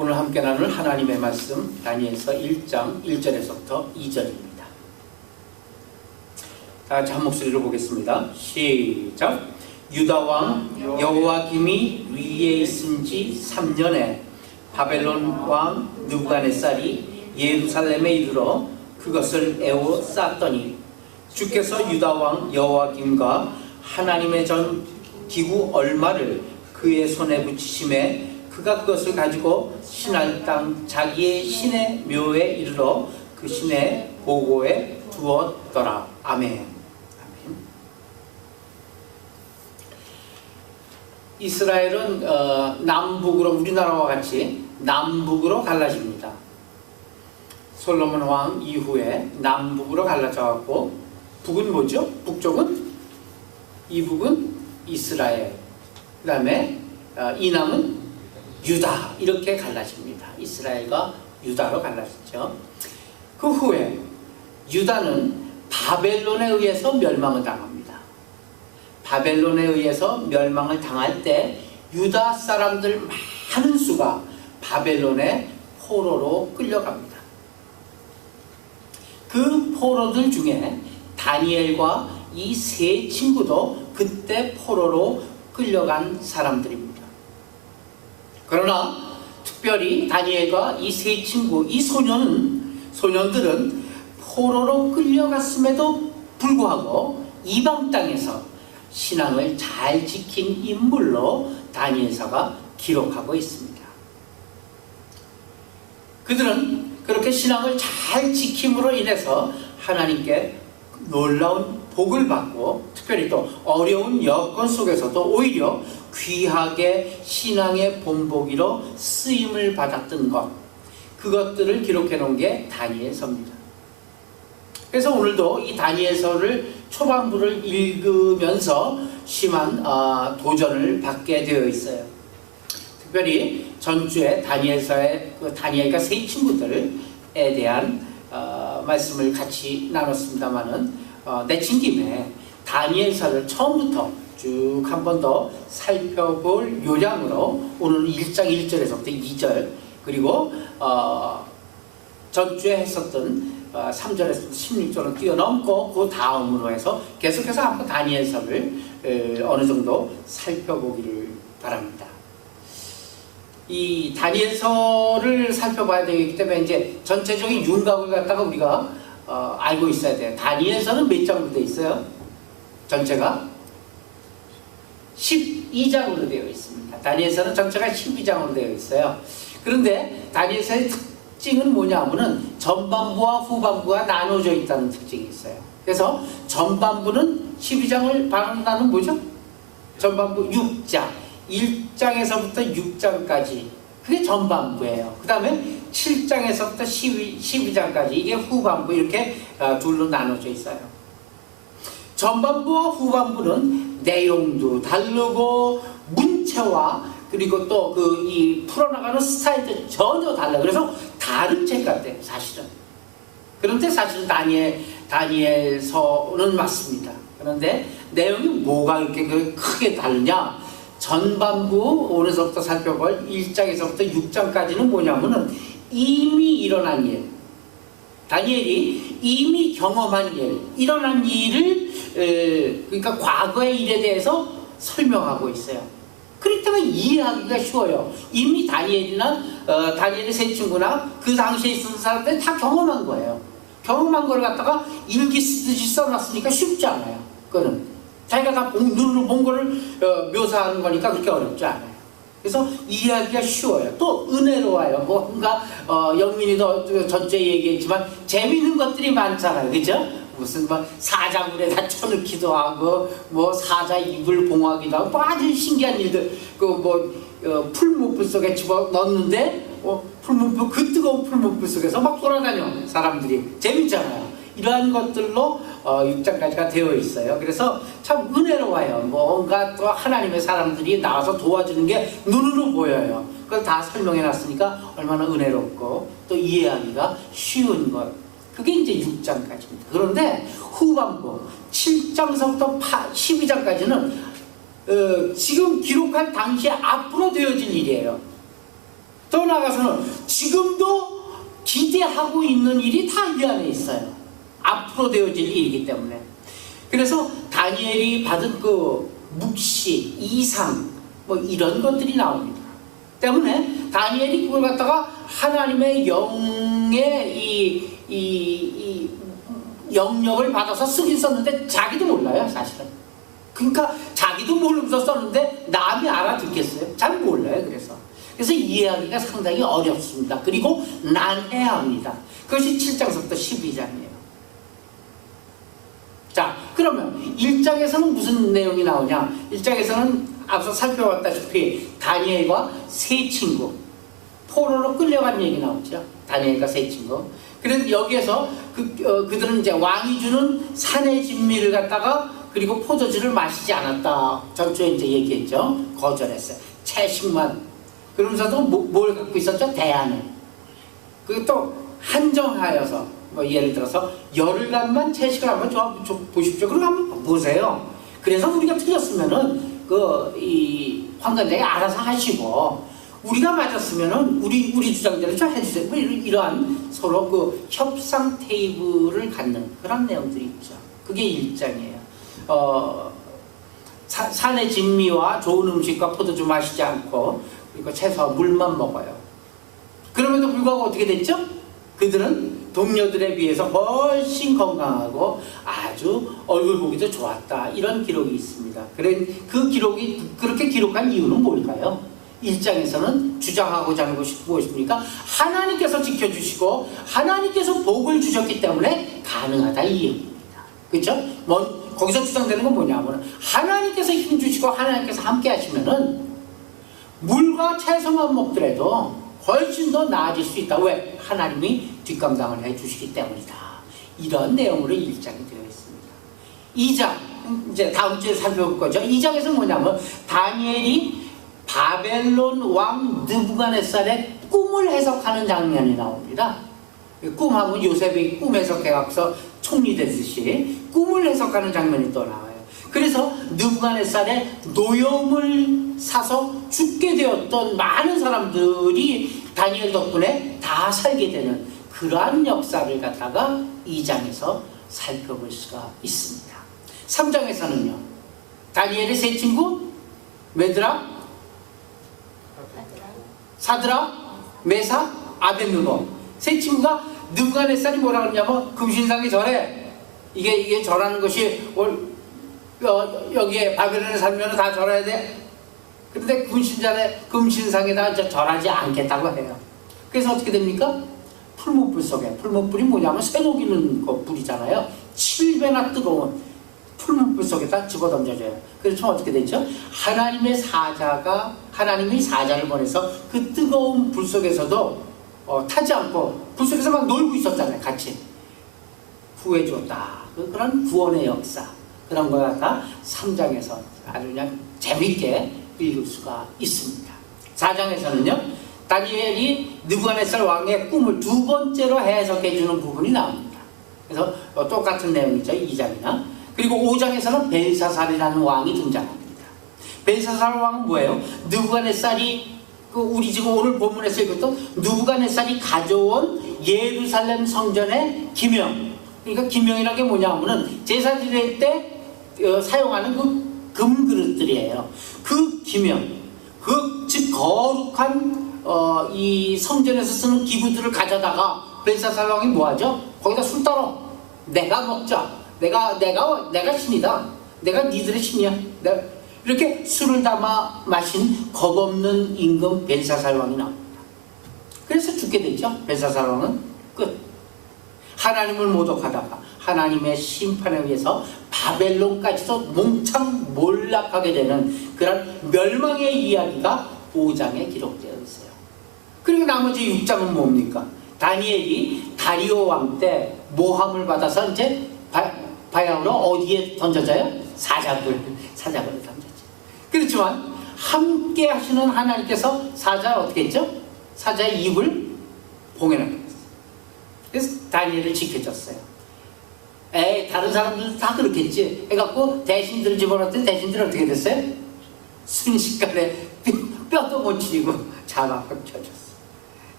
오늘 함께 나눌 하나님의 말씀 다니엘서 1장 1절에서부터 2절입니다. 다 같이 한 목소리로 보겠습니다. 시작. 유다왕 여호와김이 위에 있은 지 3년에 바벨론 왕 느부갓네살이 예루살렘에 이르러 그것을 에워쌌더니 주께서 유다왕 여호와김과 하나님의 전 기구 얼마를 그의 손에 붙이심에 그가 그것을 가지고 신할 땅 자기의 신의 묘에 이르러 그 신의 보고에 두었더라. 아멘. 아멘. 이스라엘은 남북으로, 우리나라와 같이 남북으로 갈라집니다. 솔로몬 왕 이후에 남북으로 갈라져 갖고 북은 뭐죠? 북쪽은 이북은 이스라엘, 그 다음에 이남은 유다, 이렇게 갈라집니다. 이스라엘과 유다로 갈라졌죠. 그 후에 유다는 바벨론에 의해서 멸망을 당합니다. 바벨론에 의해서 멸망을 당할 때 유다 사람들 많은 수가 바벨론의 포로로 끌려갑니다. 그 포로들 중에 다니엘과 이 세 친구도 그때 포로로 끌려간 사람들입니다. 그러나 특별히 다니엘과 이 세 친구, 이 소년들은 포로로 끌려갔음에도 불구하고 이방 땅에서 신앙을 잘 지킨 인물로 다니엘서가 기록하고 있습니다. 그들은 그렇게 신앙을 잘 지킴으로 인해서 하나님께 놀라운 복을 받고, 특별히 또 어려운 여건 속에서도 오히려 귀하게 신앙의 본보기로 쓰임을 받았던 것, 그것들을 기록해 놓은 게 다니엘서입니다. 그래서 오늘도 이 다니엘서를 초반부를 읽으면서 심한 도전을 받게 되어 있어요. 특별히 전주에 다니엘서의 다니엘과 세 친구들에 대한 말씀을 같이 나눴습니다만은 내친 김에 다니엘서를 처음부터 쭉 한 번 더 살펴볼 요량으로 오늘 1장 1절에서부터 2절, 그리고 전주에 했었던 3절에서 16절은 뛰어넘고 그 다음으로 해서 계속해서 한번 다니엘서를 어느 정도 살펴보기를 바랍니다. 이 다니엘서를 살펴봐야 되기 때문에 이제 전체적인 윤곽을 갖다가 우리가 알고 있어야 돼요. 다니엘서는 몇 장으로 되어 있어요? 전체가 12장으로 되어 있습니다. 다니엘서는 전체가 12장으로 되어 있어요. 그런데 다니엘서의 특징은 뭐냐면은 전반부와 후반부가 나눠져 있다는 특징이 있어요. 그래서 전반부는 12장을 반응하는 뭐죠? 전반부 6장, 1장에서부터 6장까지, 그게 전반부예요. 그 다음에 7장에서부터 12장까지, 이게 후반부, 이렇게 둘로 나눠져 있어요. 전반부와 후반부는 내용도 다르고 문체와 그리고 또 이 풀어나가는 스타일도 전혀 달라요. 그래서 다른 책 같아요, 사실은. 그런데 사실은 다니엘서는 맞습니다. 그런데 내용이 뭐가 이렇게 크게 다르냐? 전반부 오늘서부터 살펴볼 1장에서부터 6장까지는 뭐냐면은 이미 일어난 일, 다니엘이 이미 경험한 일, 일어난 일을 그러니까 과거의 일에 대해서 설명하고 있어요. 그렇기 때문에 이해하기가 쉬워요. 이미 다니엘이나 다니엘의 세 친구나 그 당시에 있었던 사람들은 다 경험한 거예요. 경험한 걸 갖다가 일기 쓰듯이 써놨으니까 쉽지 않아요. 그거는 자기가 다 눈으로 본 거를 묘사하는 거니까 그렇게 어렵지 않아요. 그래서 이해하기가 쉬워요. 또 은혜로워요. 뭔가 영민이도 전체 얘기했지만 재미있는 것들이 많잖아요. 그죠? 무슨 사자굴에다 쳐넣기도 하고 사자 입을 봉하기도 하고 아주 신기한 일들, 풀무불 속에 집어 넣는데 풀무불, 그 뜨거운 풀무불 속에서 막 돌아다녀 사람들이. 재밌잖아요. 이러한 것들로 6장까지가 되어 있어요. 그래서 참 은혜로워요. 뭔가 또 하나님의 사람들이 나와서 도와주는 게 눈으로 보여요. 그걸 다 설명해 놨으니까 얼마나 은혜롭고 또 이해하기가 쉬운 것, 그게 이제 6장까지입니다. 그런데 후반부 7장서부터 12장까지는 지금 기록한 당시에 앞으로 되어진 일이에요. 더 나아가서는 지금도 기대하고 있는 일이 다 이 안에 있어요. 앞으로 되어질 일이기 때문에. 그래서 다니엘이 받은 그 묵시, 이상 뭐 이런 것들이 나옵니다. 때문에 다니엘이 그걸 갖다가 하나님의 영의 이 영역을 받아서 쓰긴 썼는데 자기도 몰라요, 사실은. 그러니까 자기도 모르면서 썼는데 남이 알아듣겠어요? 잘 몰라요. 그래서 이해하기가 상당히 어렵습니다. 그리고 난해합니다. 그것이 7장서부터 12장이에요. 자, 그러면 1장에서는 무슨 내용이 나오냐? 1장에서는 앞서 살펴봤다시피 다니엘과 세 친구, 포로로 끌려간 얘기 나오죠. 다니엘과 세 친구. 그래서 여기에서 그들은 이제 왕이 주는 산의 진미를 갖다가 그리고 포도주를 마시지 않았다. 전주에 이제 얘기했죠. 거절했어요. 채식만. 그러면서도 뭘 갖고 있었죠? 대안을. 그리고 또 한정하여서 뭐 예를 들어서 열흘간만 채식을 한번 보십시오. 그럼 한번 보세요. 그래서 우리가 틀렸으면은 이 황관장이 알아서 하시고 우리가 맞았으면은 우리 주장대로 좀 해주세요. 뭐 이러한 서로 그 협상 테이블을 갖는 그런 내용들이 있죠. 그게 1장이에요. 산의 진미와 좋은 음식과 포도주 마시지 않고 그리고 채소와 물만 먹어요. 그럼에도 불구하고 어떻게 됐죠? 그들은 동료들에 비해서 훨씬 건강하고 아주 얼굴 보기도 좋았다. 이런 기록이 있습니다. 그 기록이 그렇게 기록한 이유는 뭘까요? 1장에서는 주장하고자 하는 것이 무엇입니까? 하나님께서 지켜주시고 하나님께서 복을 주셨기 때문에 가능하다 이 얘기입니다. 그렇죠? 거기서 주장되는 건 뭐냐면 하나님께서 힘주시고 하나님께서 함께 하시면은 물과 채소만 먹더라도 훨씬 더 나아질 수 있다. 왜? 하나님이 뒷감당을 해주시기 때문이다. 이런 내용으로 1장이 되어 있습니다. 2장, 이제 다음 주에 살펴볼 거죠. 2장에서 뭐냐면 다니엘이 바벨론 왕 느부갓네살의 꿈을 해석하는 장면이 나옵니다. 꿈하면 요셉이 꿈 해석해서 총리 되듯이 꿈을 해석하는 장면이 또 나와요. 그래서 느부갓네살의 노염을 사서 죽게 되었던 많은 사람들이 다니엘 덕분에 다 살게 되는 그러한 역사를 갖다가 2장에서 살펴볼 수가 있습니다. 3장에서는요. 다니엘의 세 친구 메드락, 사드락, 메삭, 아벳느고 세 친구가 느부갓네살이 뭐라 그러냐면 금신상이 절해. 이게 절하는 것이 여기에 바벨론에 살면 다 절해야 돼. 그런데 금신상에다 절하지 않겠다고 해요. 그래서 어떻게 됩니까? 풀무불 속에, 풀무불이 뭐냐면 쇠고기는 그 불이잖아요. 7배나 뜨거운 풀무불 속에다 집어던져줘요. 그래서 어떻게 되죠? 하나님이 사자를 보내서 그 뜨거운 불 속에서도 타지 않고 불 속에서 막 놀고 있었잖아요. 같이 구해줬다. 그런 구원의 역사, 그런 걸 갖다 3장에서 아주 그냥 재밌게 읽을 수가 있습니다. 4장에서는요. 다니엘이 느부갓네살 왕의 꿈을 두 번째로 해석해 주는 부분이 나옵니다. 그래서 똑같은 내용이죠. 2장이나. 그리고 5장에서는 벨사살이라는 왕이 등장합니다. 벨사살 왕은 뭐예요? 느부갓네살이 우리 지금 오늘 본문에서 읽었던 느부갓네살이 가져온 예루살렘 성전의 기명. 그러니까 기명이라는 게 뭐냐 하면은 제사 지낼 때 사용하는 그 금그릇들이에요. 그 기명, 즉 거룩한 이 성전에서 쓰는 기구들을 가져다가 벨사살 왕이 뭐하죠? 거기다 술 따러 내가 먹자. 내가 신이다. 내가 니들의 신이야. 이렇게 술을 담아 마신 겁없는 임금 벨사살 왕이 나옵니다. 그래서 죽게 되죠. 벨사살 왕은 끝. 하나님을 모독하다가 하나님의 심판에 의해서 바벨론까지도 몽창 몰락하게 되는 그런 멸망의 이야기가 5장에 기록되어 있어요. 그리고 나머지 6장은 뭡니까? 다니엘이 다리오 왕 때 모함을 받아서 이제 바야흐로 어디에 던져져요? 사자굴에 던져져요. 그렇지만 함께 하시는 하나님께서 사자 어떻게 했죠? 사자의 입을 봉해놨어요. 그래서 다니엘을 지켜줬어요. 다른 사람들도 다 그렇겠지. 해갖고 대신들을 집어넣었더니 대신들은 어떻게 됐어요? 순식간에 뼈도 못 치고 잡아서 펴줬어요.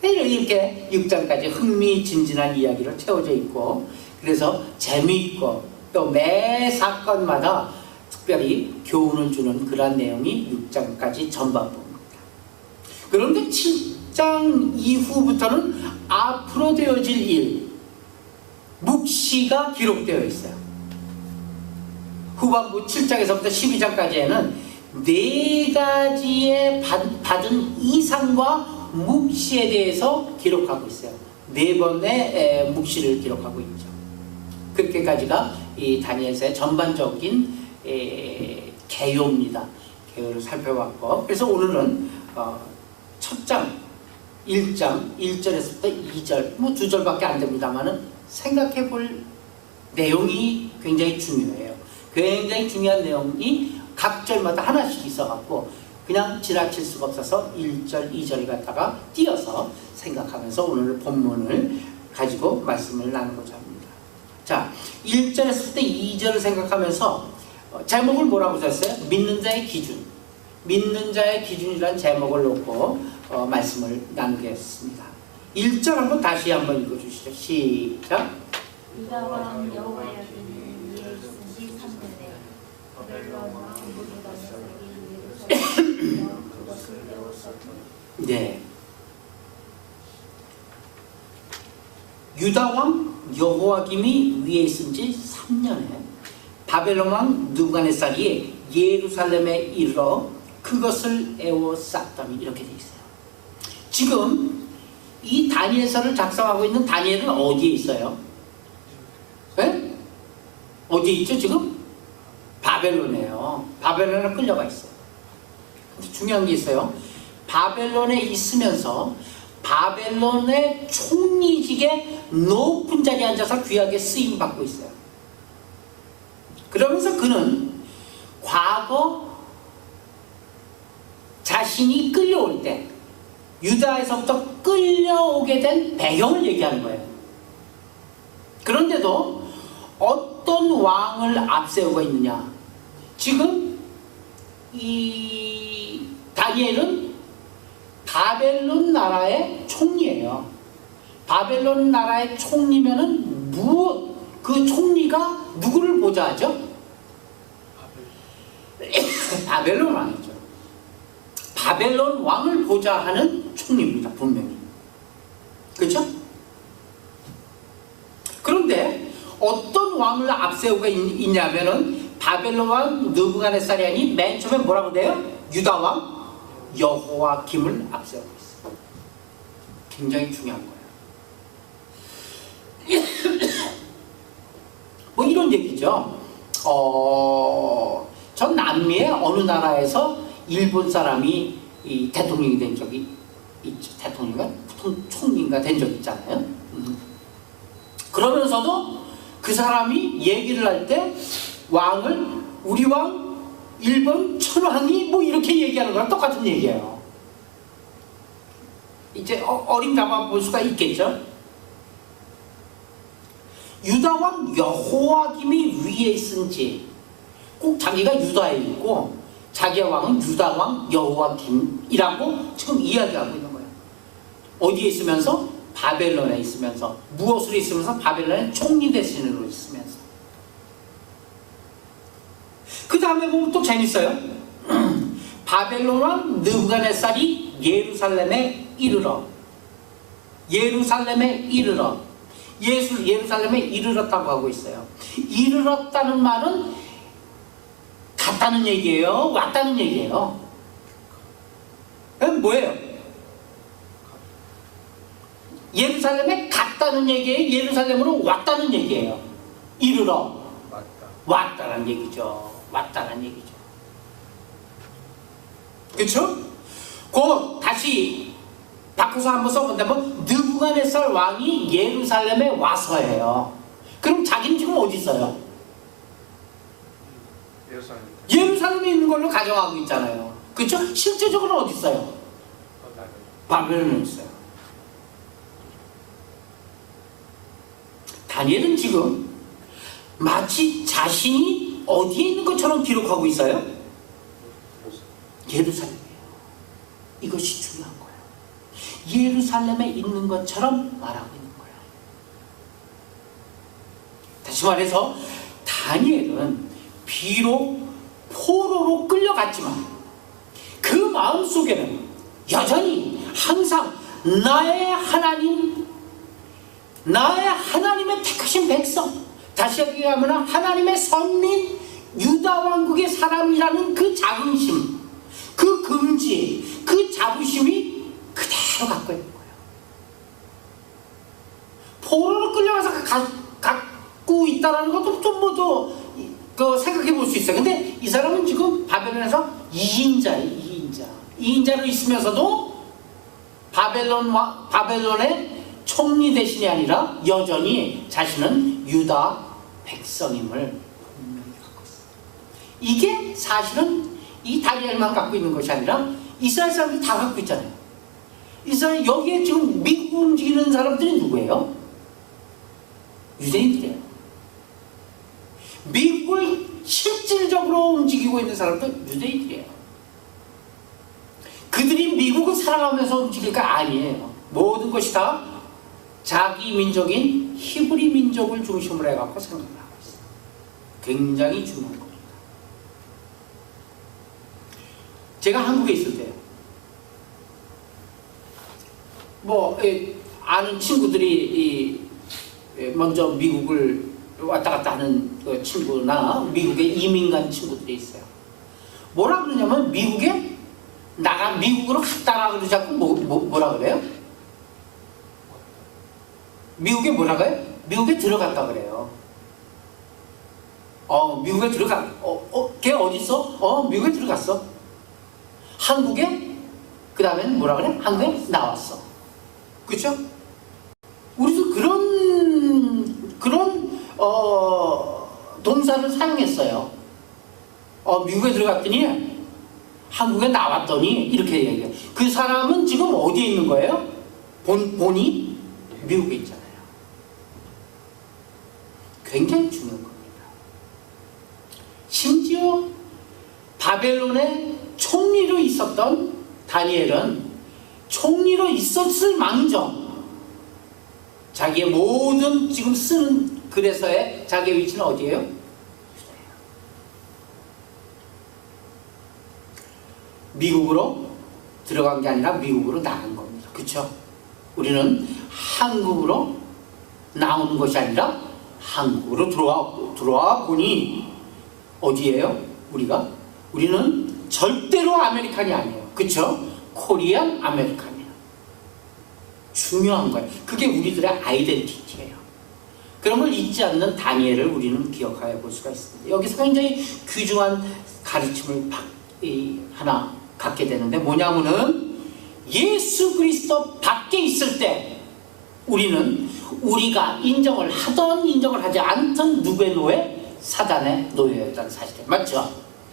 이렇게 6장까지 흥미진진한 이야기로 채워져 있고, 그래서 재미있고 또 매 사건마다 특별히 교훈을 주는 그런 내용이 6장까지 전반부입니다. 그런데 7장 이후부터는 앞으로 되어질 일, 묵시가 기록되어 있어요. 후반부 7장에서부터 12장까지에는 4가지의 받은 이상과 묵시에 대해서 기록하고 있어요. 4번의 묵시를 기록하고 있죠. 그렇게까지가 이 다니엘서의 전반적인 개요입니다. 개요를 살펴봤고, 그래서 오늘은 첫 장 1장 1절에서부터 2절, 뭐 2절밖에 안 됩니다만은 생각해 볼 내용이 굉장히 중요해요. 굉장히 중요한 내용이 각 절마다 하나씩 있어갖고 그냥 지나칠 수가 없어서 1절, 2절 갖다가 띄어서 생각하면서 오늘 본문을 가지고 말씀을 나누고자 합니다. 자, 1절에서부터 2절을 생각하면서 제목을 뭐라고 썼어요? 믿는 자의 기준. 믿는 자의 기준이라는 제목을 놓고 말씀을 나누겠습니다. 1절 한번 다시 한번 읽어주시죠. 시작. 유다 왕 여호야김이 위에 있으신 3년에 바벨론 왕 느부갓네살이 예루살렘에 그것을 빼앗았더니. 네. 유다 왕 여호야김이 위에 있은 지 3년에 바벨론 왕 느부갓네살이 예루살렘에 이르러 그것을 에워쌌더니, 이렇게 돼 있어요. 지금 이 다니엘서를 작성하고 있는 다니엘은 어디에 있어요? 네? 어디에 있죠 지금? 바벨론이에요. 바벨론에 끌려가 있어요. 근데 중요한 게 있어요. 바벨론에 있으면서 바벨론의 총리직에 높은 자리에 앉아서 귀하게 쓰임받고 있어요. 그러면서 그는 과거 자신이 끌려올 때 유다에서부터 끌려오게 된 배경을 얘기하는 거예요. 그런데도 어떤 왕을 앞세우고 있느냐? 지금 이 다니엘은 바벨론 나라의 총리예요. 바벨론 나라의 총리면은 그 총리가 누구를 보좌하죠? 바벨론 왕이죠. 바벨론 왕을 보좌하는 총리입니다. 분명히. 그렇죠? 그런데 어떤 왕을 앞세우고 있냐면은 바벨론 왕 느부갓네살이 아닌 맨 처음에 뭐라고 돼요? 유다 왕 여호야김을 앞세우고 있어요. 굉장히 중요한 거예요. 뭐 이런 얘기죠. 전 남미의 어느 나라에서 일본 사람이 이 대통령이 된 적이 있죠. 대통령인가 총리인가 된 적 있잖아요. 그러면서도 그 사람이 얘기를 할 때 왕을 우리 왕 일본 천황이 뭐 이렇게 얘기하는 거랑 똑같은 얘기예요. 이제 어림잡아 볼 수가 있겠죠. 유다 왕 여호야김이 위에 있은지, 꼭 자기가 유다에 있고 자기의 왕은 유다 왕 여호야김이라고 지금 이야기하고 있는 거예요. 어디에 있으면서? 바벨론에 있으면서. 무엇으로 있으면서? 바벨론의 총리 대신으로 있으면서. 그 다음에 보면 또 재밌어요. 바벨론 왕 느부갓네살이 예루살렘에 이르러 예루살렘에 이르렀다고 하고 있어요. 이르렀다는 말은 갔다는 얘기예요? 왔다는 얘기예요? 뭐예요? 예루살렘에 갔다는 얘기예요? 예루살렘으로 왔다는 얘기예요? 이르러 왔다는 얘기죠. 왔다는 얘기죠. 그렇죠? 곧 다시 바꿔서 한번 써본다면 느부갓네살 왕이 예루살렘에 와서예요. 그럼 자기는 지금 어디 있어요? 예루살렘에 있는 걸로 가정하고 있잖아요. 그렇죠? 실제적으로 어디 있어요? 바벨론에 있어요. 다니엘은 지금 마치 자신이 어디에 있는 것처럼 기록하고 있어요? 예루살렘이에요. 이것이 중요한 거예요. 예루살렘에 있는 것처럼 말하고 있는 거예요. 다시 말해서 다니엘은 비록 포로로 끌려갔지만 그 마음속에는 여전히 항상 나의 하나님, 나의 하나님의 택하신 백성, 다시 얘기하면 하나님의 선민, 유다 왕국의 사람이라는 그 자긍심, 그 긍지, 그 자부심이 그대로 갖고 있는 거예요. 포로로 끌려가서 갖고 있다는 것도 좀 생각해 볼 수 있어요. 근데 이 사람은 지금 바벨론에서 2인자로 있으면서도 바벨론의 총리 대신이 아니라 여전히 자신은 유다 백성임을 분명히 갖고 있습니다. 이게 사실은 이 다니엘만 갖고 있는 것이 아니라 이스라엘 사람들이 다 갖고 있잖아요. 이스라엘 여기에 지금 미국 움직이는 사람들이 누구예요? 유대인들이에요. 미국을 실질적으로 움직이고 있는 사람도 유대인들이에요. 그들이 미국을 사랑하면서 움직일까? 아니에요. 모든 것이 다 자기 민족인 히브리 민족을 중심으로 해갖고 생각을 하고 있어요. 굉장히 중요한 겁니다. 제가 한국에 있을 때요, 아는 친구들이 먼저 미국을 왔다 갔다 하는 그 친구나 미국에 이민 간 친구들이 있어요. 뭐라 그러냐면 미국으로 갔다라 그러지 않고 뭐라 그래요? 미국에 뭐라고 해요? 미국에 들어갔다 그래요. 미국에 걔 어디 있어? 미국에 들어갔어. 한국에 그 다음에는 뭐라 그래? 한국에 나왔어. 그렇죠? 우리도 그런 동사를 사용했어요. 미국에 들어갔더니 한국에 나왔더니 이렇게 얘기해요. 그 사람은 지금 어디에 있는 거예요? 본이 미국에 있잖아요. 굉장히 중요한 겁니다. 심지어 바벨론의 총리로 있었던 다니엘은 총리로 있었을 망정 자기의 모든 지금 쓰는 글에서의 자기의 위치는 어디예요? 미국으로 들어간 게 아니라 미국으로 나간 겁니다. 그렇죠? 우리는 한국으로 나오는 것이 아니라 한국으로 들어와 보니 어디예요? 우리는 절대로 아메리칸이 아니에요. 그렇죠? 코리안 아메리칸이에요. 중요한 거예요. 그게 우리들의 아이덴티티예요. 그런 걸 잊지 않는 다니엘을 우리는 기억해 볼 수가 있습니다. 여기서 굉장히 귀중한 가르침을 하나 갖게 되는데 뭐냐면은 예수 그리스도 밖에 있을 때 우리가 인정을 하던 인정을 하지 않던 누구의 노예? 사단의 노예였다는 사실이에요. 맞죠?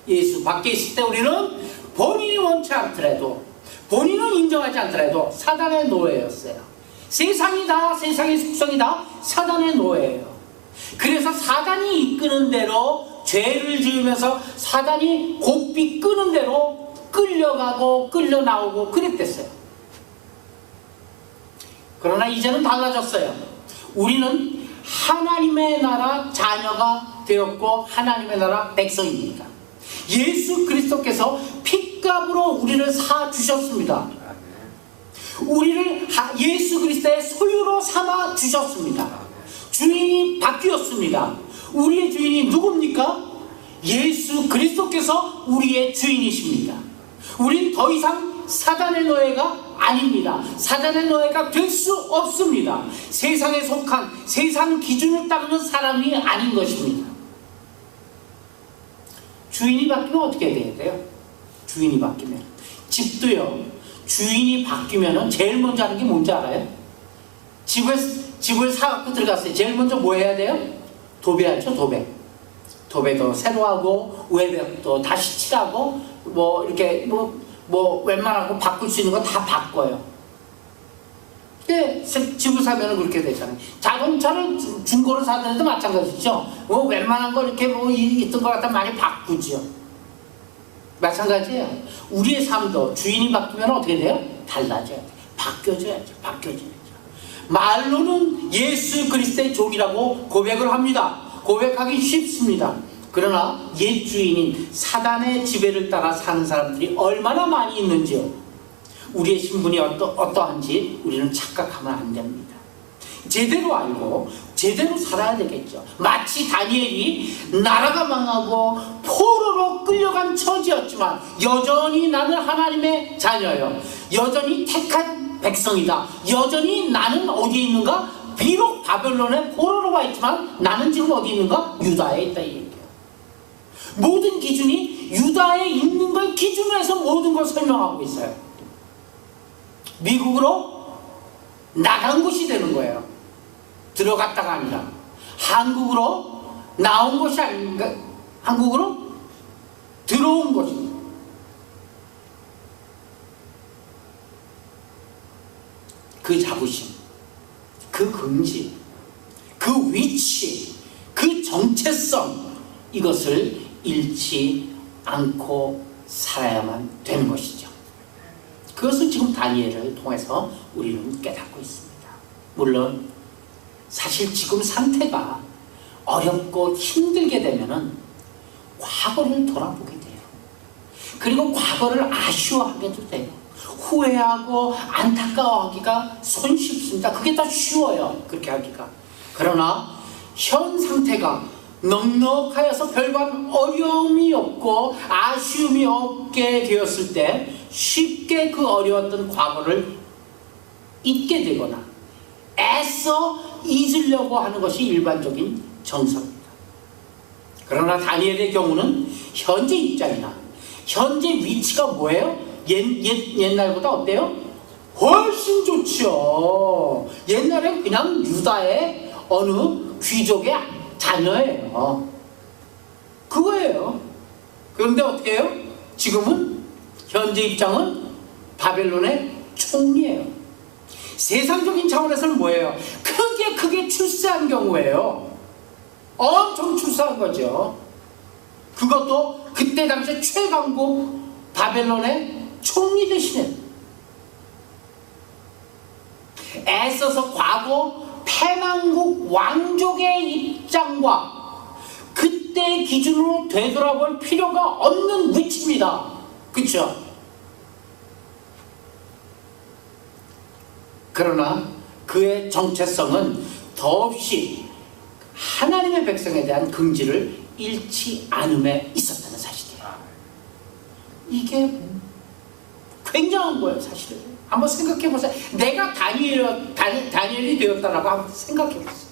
예수 밖에 있을 때 우리는 본인이 원치 않더라도 본인은 인정하지 않더라도 사단의 노예였어요. 세상의 속성이 다 사단의 노예예요. 그래서 사단이 이끄는 대로 죄를 지으면서 사단이 고삐 끄는 대로 끌려가고 끌려나오고 그랬댔어요. 그러나 이제는 달라졌어요. 우리는 하나님의 나라 자녀가 되었고 하나님의 나라 백성입니다. 예수 그리스도께서 핏값으로 우리를 사주셨습니다. 우리를 예수 그리스도의 소유로 삼아 주셨습니다. 주인이 바뀌었습니다. 우리의 주인이 누굽니까? 예수 그리스도께서 우리의 주인이십니다. 우린 더 이상 사단의 노예가 아닙니다. 사단의 노예가 될 수 없습니다. 세상에 속한 세상 기준을 따르는 사람이 아닌 것입니다. 주인이 바뀌면 어떻게 돼야 돼요? 주인이 바뀌면 집도요, 주인이 바뀌면 제일 먼저 하는 게 뭔지 알아요? 집을 사갖고 들어갔어요. 제일 먼저 뭐 해야 돼요? 도배하죠. 도배도 새로 하고 외벽도 다시 칠하고 이렇게 웬만한 거 바꿀 수 있는 거 다 바꿔요. 집을 사면 그렇게 되잖아요. 자동차를 중고로 사더라도 마찬가지죠. 웬만한 거 이렇게 있던 거 갖다 많이 바꾸죠. 마찬가지예요. 우리의 삶도 주인이 바뀌면 어떻게 돼요? 달라져요. 바뀌어져야죠. 말로는 예수 그리스도의 종이라고 고백을 합니다. 고백하기 쉽습니다. 그러나 옛 주인인 사단의 지배를 따라 사는 사람들이 얼마나 많이 있는지요. 우리의 신분이 어떠한지 우리는 착각하면 안 됩니다. 제대로 알고 제대로 살아야 되겠죠. 마치 다니엘이 나라가 망하고 포로로 끌려간 처지였지만 여전히 나는 하나님의 자녀예요. 여전히 택한 백성이다. 여전히 나는 어디에 있는가? 비록 바벨론에 포로로 와 있지만 나는 지금 어디 있는가? 유다에 있다 이 얘기예요. 모든 기준이 유다에 있는 걸 기준으로 해서 모든 걸 설명하고 있어요. 미국으로 나간 곳이 되는 거예요. 들어갔다가 아니라 한국으로 나온 것이 아닌가? 한국으로 들어온 것입니다. 그 자부심, 그 긍지, 그 위치, 그 정체성, 이것을 잃지 않고 살아야만 되는 것이죠. 그것을 지금 다니엘을 통해서 우리는 깨닫고 있습니다. 물론 사실 지금 상태가 어렵고 힘들게 되면은 과거를 돌아보게 돼요. 그리고 과거를 아쉬워하게도 돼요. 후회하고 안타까워하기가 손쉽습니다. 그게 더 쉬워요. 그렇게 하기가. 그러나 현 상태가 넉넉하여서 별반 어려움이 없고 아쉬움이 없게 되었을 때 쉽게 그 어려웠던 과거를 잊게 되거나 애써 잊으려고 하는 것이 일반적인 정서입니다. 그러나 다니엘의 경우는 현재 입장이나 현재 위치가 뭐예요? 옛날보다 어때요? 훨씬 좋죠. 옛날엔 그냥 유다의 어느 귀족의 자녀예요. 그거예요. 그런데 어떻게 해요? 지금은 현재 입장은 바벨론의 총리예요. 세상적인 차원에서는 뭐예요? 크게 출세한 경우예요. 엄청 출세한 거죠. 그것도 그때 당시에 최강국 바벨론의 총리 대신에 애써서 과거 패망국 왕족의 입장과 그때 기준으로 되돌아볼 필요가 없는 위치입니다. 그렇죠? 그러나 그의 정체성은 더없이 하나님의 백성에 대한 긍지를 잃지 않음에 있었다는 사실이에요. 이게 굉장한 거예요, 사실은. 한번 생각해 보세요. 내가 다니엘이 되었다라고 한번 생각해 보세요.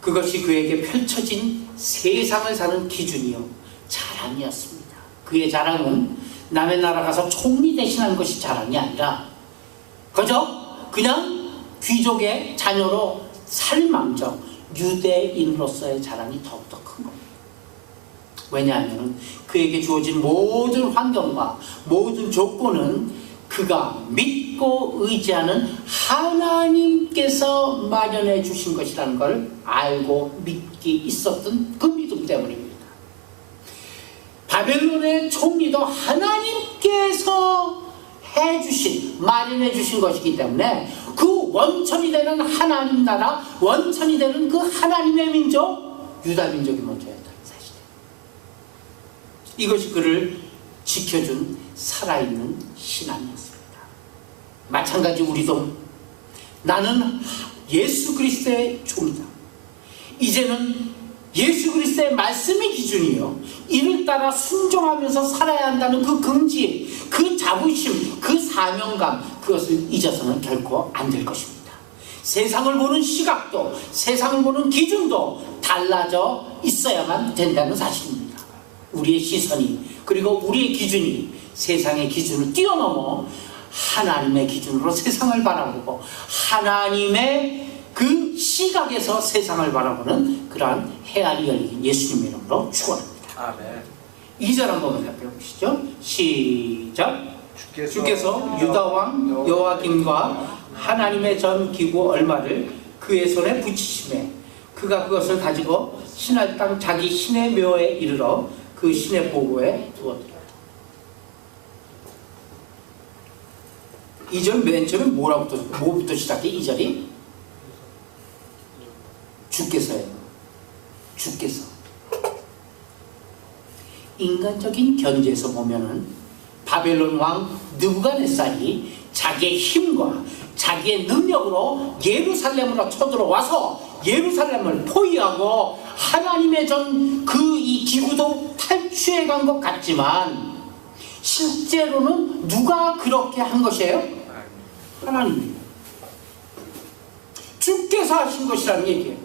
그것이 그에게 펼쳐진 세상을 사는 기준이요, 자랑이었습니다. 그의 자랑은 남의 나라 가서 총리 대신한 것이 자랑이 아니라 그냥 귀족의 자녀로 살망정 유대인으로서의 자랑이 더욱더 큰 겁니다. 왜냐하면 그에게 주어진 모든 환경과 모든 조건은 그가 믿고 의지하는 하나님께서 마련해 주신 것이라는 걸 알고 믿기 있었던 그 믿음 때문입니다. 바벨론의 총리도 하나님께서 해주신, 마련해 주신 것이기 때문에 그 원천이 되는 하나님 나라, 원천이 되는 그 하나님의 민족, 유다 민족이 먼저였다는 사실이에요. 이것이 그를 지켜준 살아있는 신앙이었습니다. 마찬가지 우리도 나는 예수 그리스도의 종이다. 이제는 예수 그리스도의 말씀이 기준이요, 이를 따라 순종하면서 살아야 한다는 그 긍지, 그 자부심, 그 사명감, 그것을 잊어서는 결코 안 될 것입니다. 세상을 보는 시각도, 세상을 보는 기준도 달라져 있어야만 된다는 사실입니다. 우리의 시선이, 그리고 우리의 기준이 세상의 기준을 뛰어넘어 하나님의 기준으로 세상을 바라보고 하나님의 그 시각에서 세상을 바라보는 그러한 헤아리 열린 예수님의 이름으로 축원합니다. 아멘. 2절 한번 살펴보시죠. 시작. 주께서 유다 왕 여호와김과 하나님의 전 기구 얼마를 그의 손에 붙이시매 그가 그것을 가지고 신할 땅 자기 신의 묘에 이르러 그 신의 보고에 두었더라. 이 절 맨 처음에 뭐부터 시작해? 이 절이? 주께서예요. 주께서. 인간적인 견지에서 보면은 바벨론 왕 느부갓네살이 자기의 힘과 자기의 능력으로 예루살렘으로 쳐들어와서 예루살렘을 포위하고 하나님의 이 기구도 탈취해 간 것 같지만 실제로는 누가 그렇게 한 것이에요? 하나님이에요. 주께서 하신 것이라는 얘기예요.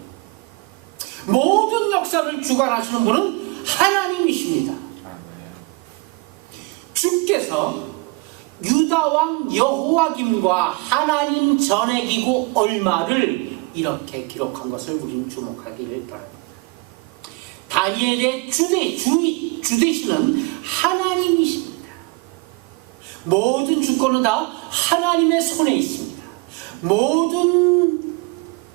모든 역사를 주관하시는 분은 하나님이십니다. 주께서 유다왕 여호와김과 하나님 전해기구 얼마를 이렇게 기록한 것을 우리는 주목하기를 바랍니다. 다니엘의 주되시는 하나님이십니다. 모든 주권은 다 하나님의 손에 있습니다. 모든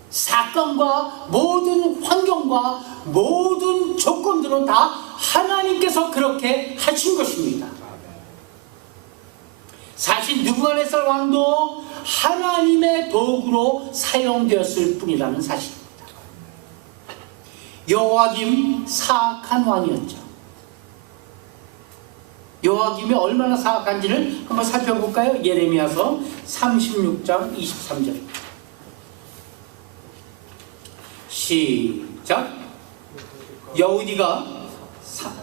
사건과 모든 환경과 모든 조건들은 다 하나님께서 그렇게 하신 것입니다. 사실 느부갓네살 왕도 하나님의 도구로 사용되었을 뿐이라는 사실입니다. 여호와김 사악한 왕이었죠. 여호와김이 얼마나 사악한지를 한번 살펴볼까요? 예레미야서 36장 23절 시작. 여우디가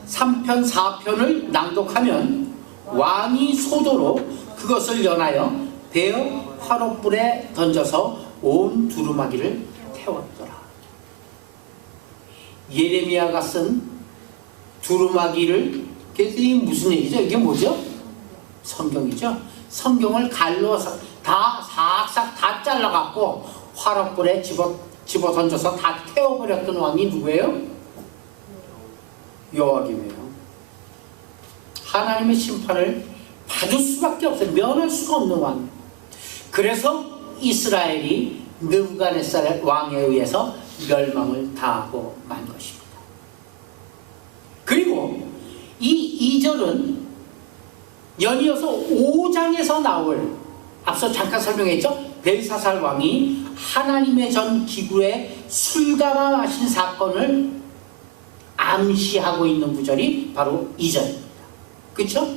3편 4편을 낭독하면 왕이 소도로 그것을 연하여 베어 화롯불에 던져서 온 두루마기를 태웠더라. 예레미야가 쓴 두루마기를, 이게 무슨 얘기죠? 이게 뭐죠? 성경이죠. 성경을 갈로 다 싹싹 다 잘라갖고 화롯불에 집어 던져서 다 태워버렸던 왕이 누구예요? 여호와김이에요. 하나님의 심판을 받을 수밖에 없어요. 면할 수가 없는 왕. 그래서 이스라엘이 느부갓네살 왕에 의해서 멸망을 당하고 만 것입니다. 그리고 이 2절은 연이어서 5장에서 나올, 앞서 잠깐 설명했죠? 벨사살 왕이 하나님의 전 기구에 술담아 마신 사건을 암시하고 있는 구절이 바로 2절입니다. 그렇죠?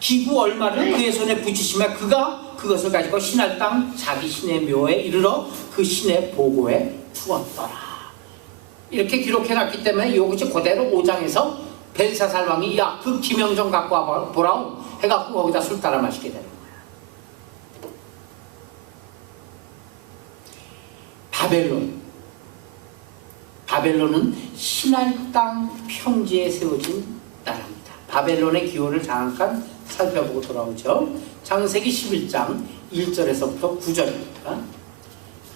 기구 얼마를 그의 손에 붙이시면 그가 그것을 가지고 신할 땅 자기 신의 묘에 이르러 그 신의 보고에 두었더라. 이렇게 기록해놨기 때문에 이것이 그대로 5장에서 벨사살 왕이 야, 그 기명 좀 갖고 와보라고 해갖고 거기다 술 따라 마시게 되는 거야. 바벨론은 신할 땅 평지에 세워진 나라입니다. 바벨론의 기원을 잠깐 살펴보고 돌아오죠. 창세기 11장 1절에서부터 9절입니다.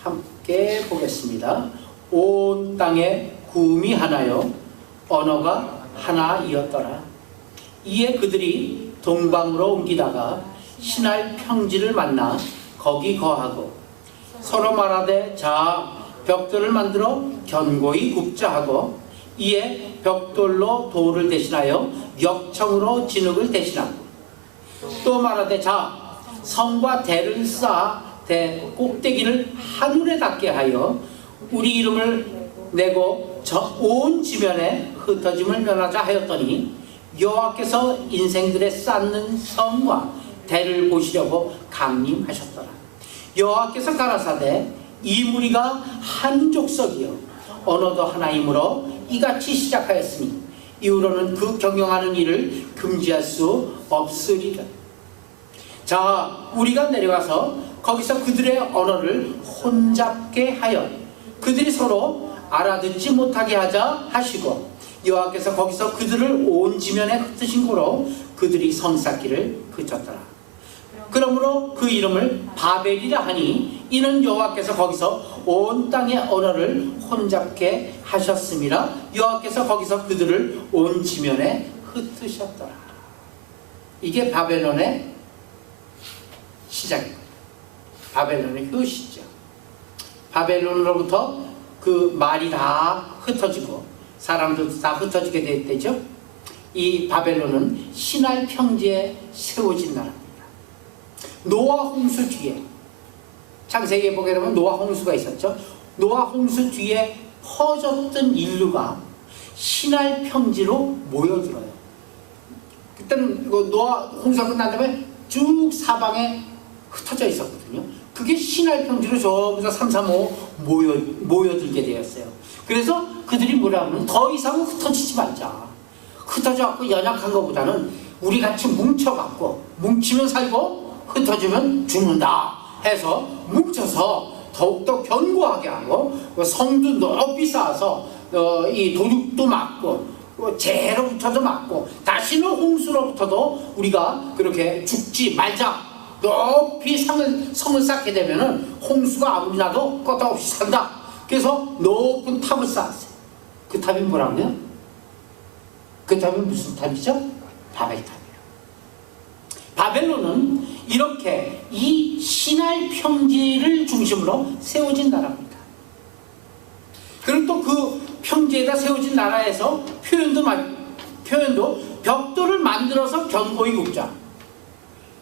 함께 보겠습니다. 온 땅에 구음이 하나요 언어가 하나이었더라. 이에 그들이 동방으로 옮기다가 신할 평지를 만나 거기 거하고 서로 말하되 자 벽돌을 만들어 견고히 굽자 하고 이에 벽돌로 돌을 대신하여 역청으로 진흙을 대신하고 또 말하되 자 성과 대를 쌓아 대 꼭대기를 하늘에 닿게 하여 우리 이름을 내고 저 온 지면에 흩어짐을 면하자 하였더니 여호와께서 인생들의 쌓는 성과 대를 보시려고 강림하셨더라. 여호와께서 가라사대 이 무리가 한 족속이요 언어도 하나이므로 이같이 시작하였으니 이후로는 그 경영하는 일을 금지할 수 없으리라. 자 우리가 내려가서 거기서 그들의 언어를 혼잡게 하여 그들이 서로 알아듣지 못하게 하자 하시고 여호와께서 거기서 그들을 온 지면에 흩으신 고로 그들이 성 쌓기를 그쳤더라. 그러므로 그 이름을 바벨이라 하니 이는 여호와께서 거기서 온 땅의 언어를 혼잡게 하셨음이라. 여호와께서 거기서 그들을 온 지면에 흩으셨더라. 이게 바벨론의 시작입니다. 바벨론의 효시죠. 바벨론으로부터 그 말이 다 흩어지고 사람들도 다 흩어지게 되죠. 이 바벨론은 신할 평지에 세워진 나라입니다. 노아 홍수 뒤에, 창세기에 보게 되면 노아 홍수가 있었죠. 노아 홍수 뒤에 퍼졌던 인류가 신할 평지로 모여들어요. 그때는 노아 홍수가 끝난 다음에 쭉 사방에 흩어져 있었거든요. 그게 신할 평지로 전부 다 3, 3, 5 모여들게 되었어요. 그래서 그들이 뭐라 하면 더 이상 흩어지지 말자. 흩어져갖고 연약한 것보다는 우리 같이 뭉쳐갖고, 뭉치면 살고 흩어지면 죽는다 해서 뭉쳐서 더욱더 견고하게 하고, 성도 높이 쌓아서 이 도둑도 막고, 재해로부터도 막고, 다시는 홍수로부터도 우리가 그렇게 죽지 말자. 높이 성을 쌓게 되면은 홍수가 아무리 나도 끄떡없이 산다. 그래서 높은 탑을 쌓았어요. 그 탑이 뭐라고요? 그 탑이 무슨 탑이죠? 바벨탑이에요. 바벨론은 이렇게 이 신할 평지를 중심으로 세워진 나라입니다. 그리고 또 그 평지에다 세워진 나라에서 표현도 벽돌을 만들어서 견고히 굽자.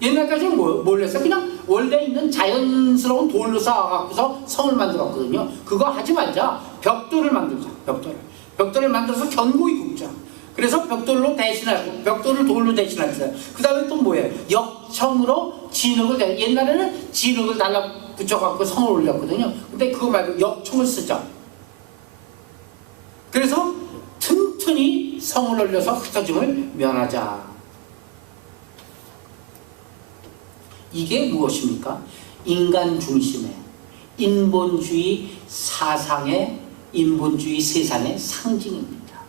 옛날까지는 뭘 했어? 그냥 원래 있는 자연스러운 돌로 쌓아갖고서 성을 만들었거든요. 그거 하지 말자. 벽돌을 만들자. 벽돌을 만들어서 견고히 굽자. 그래서 벽돌로 대신하고, 벽돌을 돌로 대신했어요. 그 다음에 또 뭐예요? 역청으로 진흙을, 옛날에는 진흙을 달라붙여갖고 성을 올렸거든요. 근데 그거 말고 역청을 쓰자. 그래서 튼튼히 성을 올려서 흩어짐을 면하자. 이게 무엇입니까? 인간 중심의 인본주의 사상의, 인본주의 세상의 상징입니다.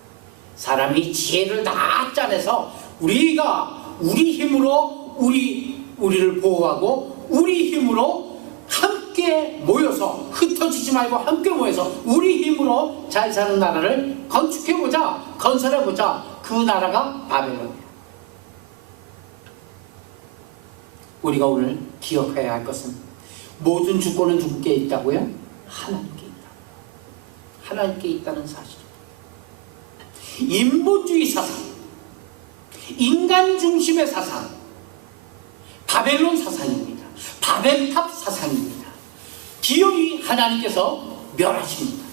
사람이 지혜를 다 짜내서 우리가 우리 힘으로 우리를 보호하고, 우리 힘으로 함께 모여서, 흩어지지 말고 함께 모여서 우리 힘으로 잘 사는 나라를 건축해보자, 건설해보자. 그 나라가 바벨론이에요. 우리가 오늘 기억해야 할 것은 모든 주권은 누구께 있다고요? 하나님께 있다. 하나님께 있다는 사실입니다. 인본주의 사상, 인간 중심의 사상, 바벨론 사상입니다. 바벨탑 사상입니다. 기어이 하나님께서 멸하십니다.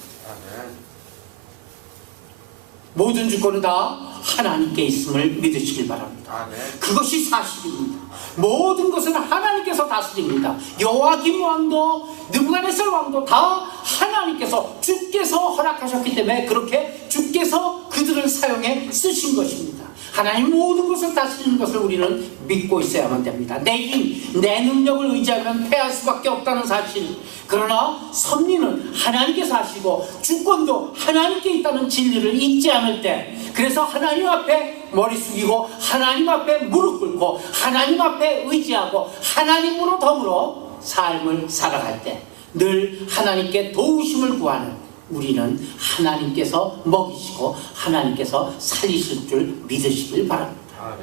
모든 주권은 다 하나님께 있음을 믿으시길 바랍니다. 그것이 사실입니다. 모든 것은 하나님께서 다스립니다. 여호와김 왕도, 느부갓네살 왕도 다 하나님께서, 주께서 허락하셨기 때문에 그렇게 주께서 그들을 사용해 쓰신 것입니다. 하나님 모든 것을 다스리는 것을 우리는 믿고 있어야만 됩니다. 내 힘, 내 능력을 의지하면 패할 수밖에 없다는 사실. 그러나 섭리는 하나님께서 하시고 주권도 하나님께 있다는 진리를 잊지 않을 때, 그래서 하나님 앞에 머리 숙이고 하나님 앞에 무릎 꿇고 하나님 앞에 의지하고 하나님으로 더불어 삶을 살아갈 때 늘 하나님께 도우심을 구하는 우리는 하나님께서 먹이시고 하나님께서 살리실 줄 믿으시길 바랍니다.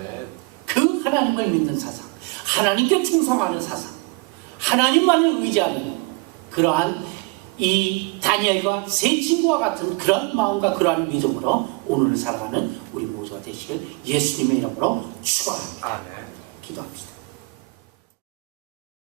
그 하나님을 믿는 사상, 하나님께 충성하는 사상, 하나님만을 의지하는 그러한 이 다니엘과 세 친구와 같은 그런 마음과 그러한 믿음으로 오늘을 살아가는 우리 모두가 되시길 예수님의 이름으로 축원합니다. 기도합시다.